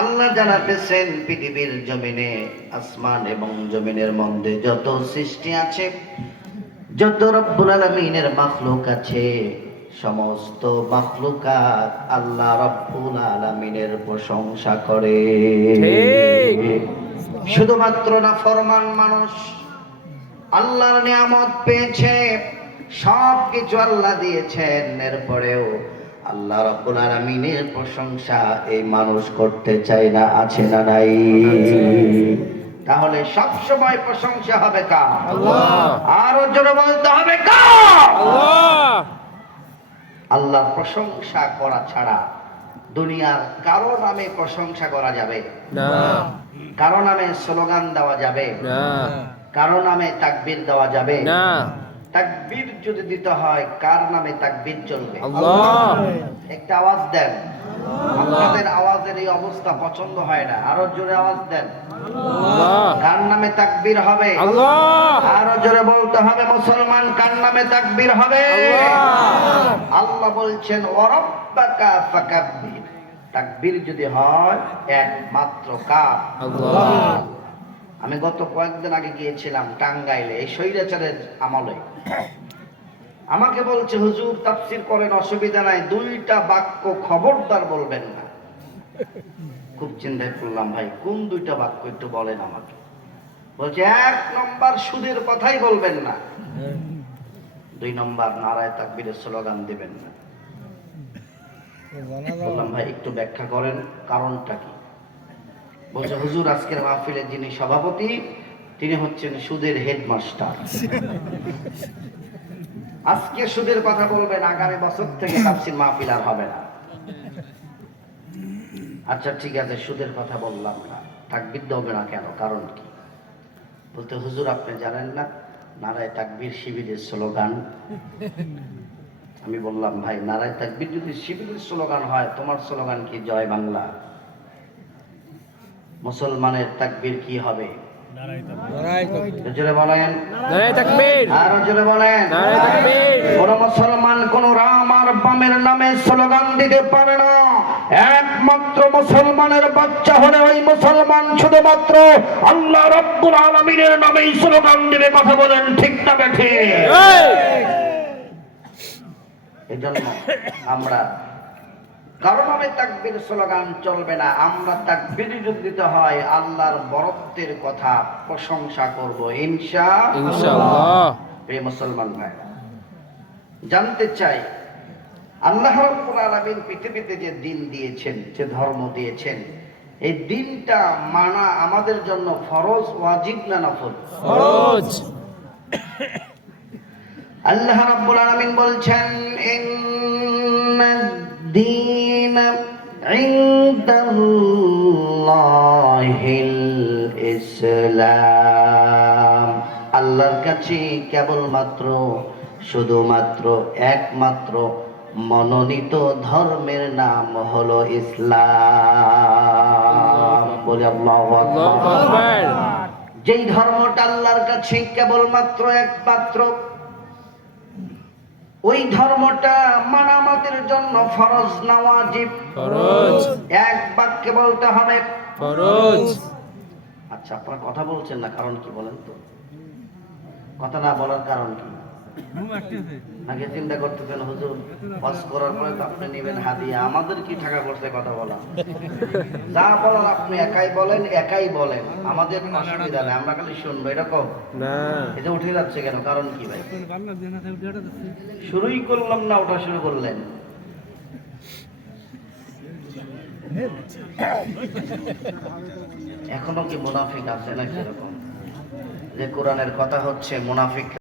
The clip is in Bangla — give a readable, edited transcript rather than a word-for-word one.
আল্লাহ জানাতেছেন পৃথিবীর জমিনে, আসমান এবং জমিনের মধ্যে যত সৃষ্টি আছে, যত রব্বুল আলামিনের মাখলুক আছে, সমস্ত মাখলুকাত আল্লাহ রব্বুল আলামিনের প্রশংসা করে। ঠিক। শুধুমাত্র নাফরমান মানুষ আল্লাহর নিয়ামত পেয়েছে, সব কিছু আল্লাহ দিয়েছেন, এরপরেও আল্লাহ রাব্বুল আলামিনের প্রশংসা এই মানুষ করতে চায় না। আছে না নাই? তাহলে সব সময় প্রশংসা হবে কার? আল্লাহ। আরো জোরে বলতে হবে কার? আল্লাহ। আল্লাহর প্রশংসা করা ছাড়া দুনিয়ার কারো নামে প্রশংসা করা যাবে না, কারো নামে স্লোগান দেওয়া যাবে না, কারো নামে তাকবীর দেওয়া যাবে না। তাকবীর যদি দিতে হয় কার নামে তাকবীর চলবে? আল্লাহ। একটা আওয়াজ দেন। আপনাদের আওয়াজের এই অবস্থা পছন্দ হয় না, আরো জোরে আওয়াজ দেন। আল্লাহ। কার নামে তাকবীর হবে? আল্লাহ। আরো জোরে বলতে হবে, মুসলমান কার নামে তাকবীর হবে? আল্লাহ। আল্লাহ বলছেন ওয়ারাব্বাকা ফাকাব্বির। তাকবীর যদি হয় একমাত্র কার? আল্লাহ। আমি গত কয়েকদিন আগে গিয়েছিলাম টাঙ্গাইলে, এই স্বৈরাচারের আমলে। আমাকে বলছে হুজুর তাফসীর করেন, অসুবিধা নাই, দুইটা বাক্য খবরদার বলবেন না। খুব চিন্তায় পড়লাম, ভাই কোন দুইটা বাক্য একটু বলেন আমাকে। বলছে 1 নম্বর সুদের কথাই বলবেন না, 2 নম্বর নারায়ে তাকবীরের স্লোগান দিবেন না। বললাম ভাই একটু ব্যাখ্যা করেন, কারণটা কি? বলছে হুজুর আজকের মাহফিলের যিনি সভাপতি তিনি হচ্ছেন সুদের হেডমাস্টার। আজকে সুদের কথা বলবেন, আগামী বছর থেকে তাফসীর মাহফিল আর হবে না। আচ্ছা ঠিক আছে, সুদের কথা বললাম না, তাকবীর হবে না কেন, কারণ কি? বলতে হুজুর আপনি জানেন না নারায়ে তাকবীর শিবিরের স্লোগান। আমি বললাম ভাই নারায়ে তাকবীর যদি শিবিরের স্লোগান হয়, তোমার স্লোগান কি জয় বাংলা? মুসলমানের তাকবীর কি হবে? জোরে বলেন। নারায়ে তাকবীর। আরো জোরে বলেন। নারায়ে তাকবীর। কোন মুসলমান কোন রাম আর বামের নামে স্লোগান দিতে পারে না। একমাত্র মুসলমানের বাচ্চা হলে ওই মুসলমান শুধুমাত্র আল্লাহ রাব্বুল আলামিনের নামেই স্লোগান দিবে। কথা বলেন ঠিক না বেঠিক? এজন্য আমরা কারো নামে তাকবীর স্লোগান চলবে না। আমরা তাকবীর যদি দিতে হয় আল্লাহর বরত্বের কথা প্রশংসা করব ইনশাআল্লাহ। এই মুসলমান ভাই জানতে চাই, আল্লাহ রাব্বুল আলামিন পৃথিবীতে যে দিন দিয়েছেন, যে ধর্ম দিয়েছেন, এই দিনটা মানা আমাদের জন্য ফরজ, ওয়াজিব না নফল? ফরজ। আল্লাহ রাব্বুল আলামিন বলছেন ইন্নাদ দীনা ইনদাল্লাহিল ইসলাম। আল্লাহর কাছে কেবলমাত্র শুধুমাত্র একমাত্র মনোনীত ধর্মের নাম হলো ইসলাম। বলি আল্লাহু আল্লাহু আকবার। আকবার। যেই ধর্মটা আল্লাহর কাছে কেবলমাত্র একমাত্র, ওই ধর্মটা মানা আমাদের জন্য ফরজ না ওয়াজিব? ফরজ। এক বাক্যে বলতে হবে ফরজ। আচ্ছা আপনারা কথা বলছেন না, কারণ কি বলেন তো? কথা না বলার কারণ কি? আগে চিন্তা করতেছেন হুজুর ওয়াজ করার পরে তো আপনি নেবেন হাদিয়া, আমাদের কি টাকা করতে কথা বলা? যা বলার আপনি একাই বলেন, একাই বলেন, আমাদের অসুবিধা নেই, আমরা খালি শুনবো, এরকম না। এটা উঠে যাচ্ছে কেন, কারণ কি ভাই? শুরুই করলাম না, ওটা শুরু করলেন। এখনো কি মুনাফিক আছে নাকি এরকম যে কোরআনের কথা হচ্ছে মুনাফিক